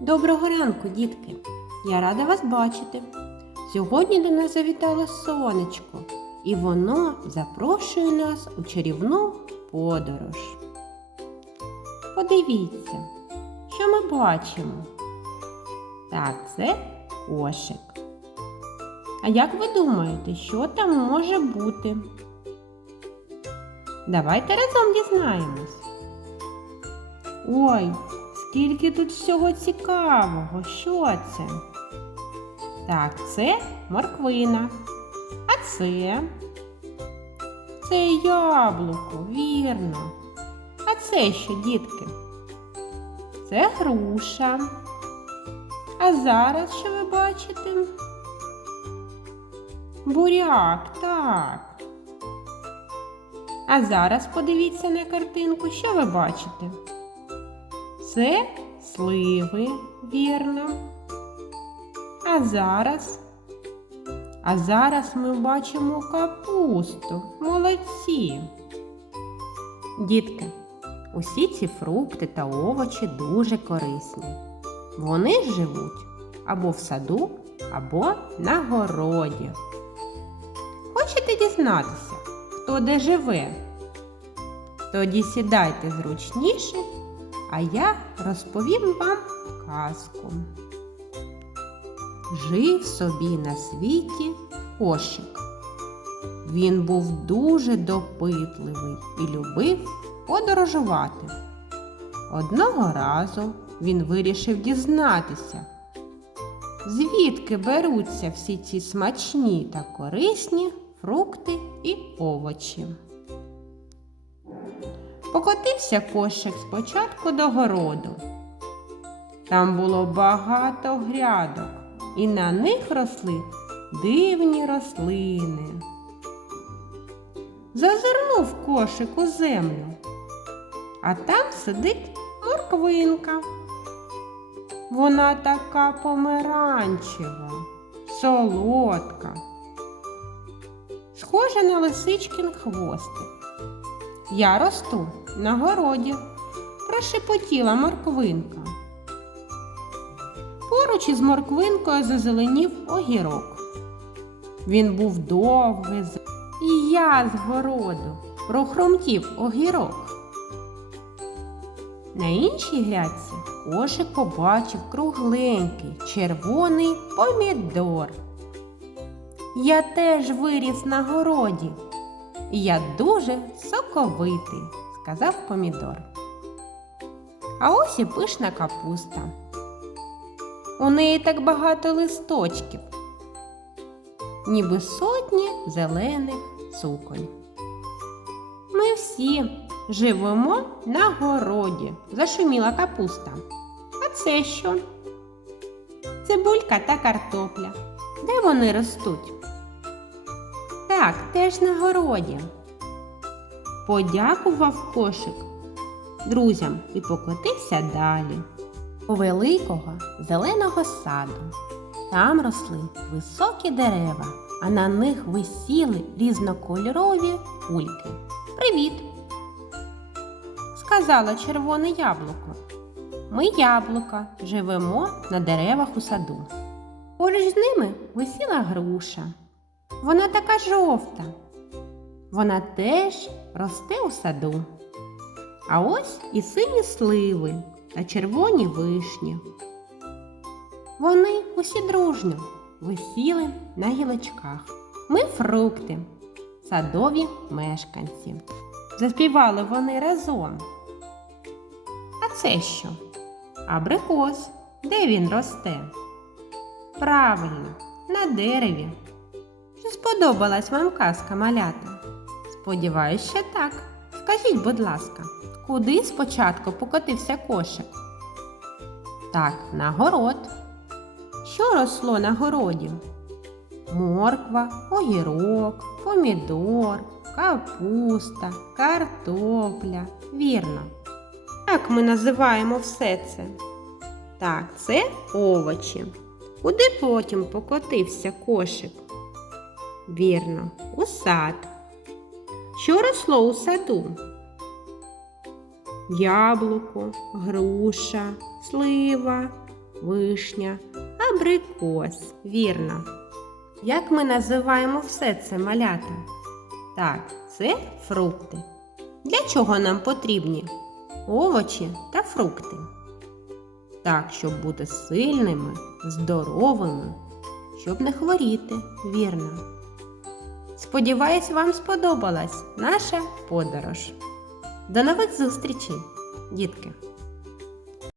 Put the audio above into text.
Доброго ранку, дітки! Я рада вас бачити. Сьогодні до нас завітало сонечко, і воно запрошує нас у чарівну подорож. Подивіться, що ми бачимо. Так, це кошик. А як ви думаєте, що там може бути? Давайте разом дізнаємось. Ой, скільки тут всього цікавого. Що це? Так, це морквина. А це? Це яблуко, вірно. А це що, дітки? Це груша. А зараз що ви бачите? Буряк, так. А зараз подивіться на картинку, що ви бачите? Це сливи, вірно. А зараз? А зараз ми бачимо капусту. Молодці. Дітки, усі ці фрукти та овочі дуже корисні. Вони живуть або в саду, або на городі. Хочете дізнатися, хто де живе? Тоді сідайте зручніше, а я розповім вам казку. Жив собі на світі кошик. Він був дуже допитливий і любив подорожувати. Одного разу він вирішив дізнатися, звідки беруться всі ці смачні та корисні фрукти і овочі. Покотився кошик спочатку до городу. Там було багато грядок, і на них росли дивні рослини. Зазирнув кошик у землю, а там сидить морквинка. Вона така помаранчева, солодка, схожа на лисичкин хвостик. Я росту на городі, прошепотіла морквинка. Поруч із морквинкою зазеленів огірок. Він був довгий, і я з городу прохромтів огірок. На іншій грядці кошик побачив кругленький червоний помідор. Я теж виріс на городі. Я дуже соковитий, сказав помідор. А ось і пишна капуста. У неї так багато листочків, ніби сотні зелених цуконь. Ми всі живемо на городі, зашуміла капуста. А це що? Цибулька та картопля. Де вони ростуть? Так, теж на городі. Подякував кошик друзям і покотився далі. У великого зеленого саду. Там росли високі дерева, а на них висіли різнокольорові кульки. Привіт! сказала червоне яблуко. Ми яблука живемо на деревах у саду. Поруч з ними висіла груша. Вона така жовта. Вона теж росте у саду. А ось і сині сливи та червоні вишні. Вони усі дружно висіли на гілочках. Ми фрукти, садові мешканці. Заспівали вони разом. А це що? Абрикос. Де він росте? Правильно, на дереві. Чи сподобалась вам казка малята? Сподіваюсь, що так. Скажіть, будь ласка, куди спочатку покотився кошик? Так, на город. Що росло на городі? Морква, огірок, помідор, капуста, картопля. Вірно. Як ми називаємо все це? Так, це овочі. Куди потім покотився кошик? Вірно, у сад. Що росло у саду? Яблуко, груша, слива, вишня, абрикос. Вірно. Як ми називаємо все це малята? Так, це фрукти. Для чого нам потрібні овочі та фрукти? Так, щоб бути сильними, здоровими, щоб не хворіти, вірно. Сподіваюсь, вам сподобалась наша подорож. До нових зустрічей, дітки!